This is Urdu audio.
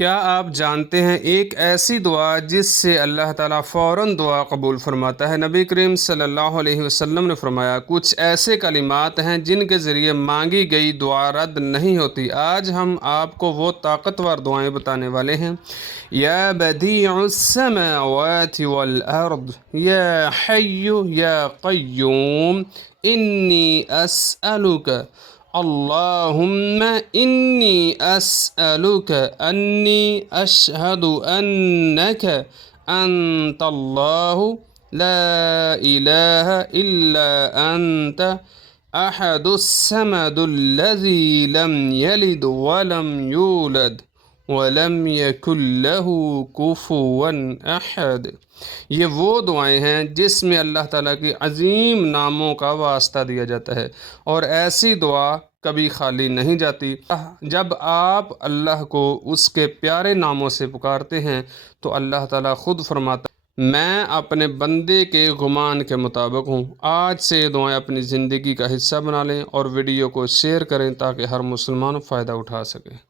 کیا آپ جانتے ہیں ایک ایسی دعا جس سے اللہ تعالیٰ فوراً دعا قبول فرماتا ہے؟ نبی کریم صلی اللہ علیہ وسلم نے فرمایا کچھ ایسے کلمات ہیں جن کے ذریعے مانگی گئی دعا رد نہیں ہوتی۔ آج ہم آپ کو وہ طاقتور دعائیں بتانے والے ہیں۔ یا بدیع السماوات والارض یا حی یا قیوم انی اسألک اللہم انی اسألک انی اشہد انک انت اللہ لا الہ الا انت احد الصمد الذی لم یلد ولم یولد وَلَمْ يَكُنْ لَهُ كُفُوًا أَحَدٌ۔ یہ وہ دعائیں ہیں جس میں اللہ تعالیٰ کی عظیم ناموں کا واسطہ دیا جاتا ہے، اور ایسی دعا کبھی خالی نہیں جاتی۔ جب آپ اللہ کو اس کے پیارے ناموں سے پکارتے ہیں تو اللہ تعالیٰ خود فرماتا ہے میں اپنے بندے کے گمان کے مطابق ہوں۔ آج سے یہ دعائیں اپنی زندگی کا حصہ بنا لیں اور ویڈیو کو شیئر کریں تاکہ ہر مسلمان فائدہ اٹھا سکے۔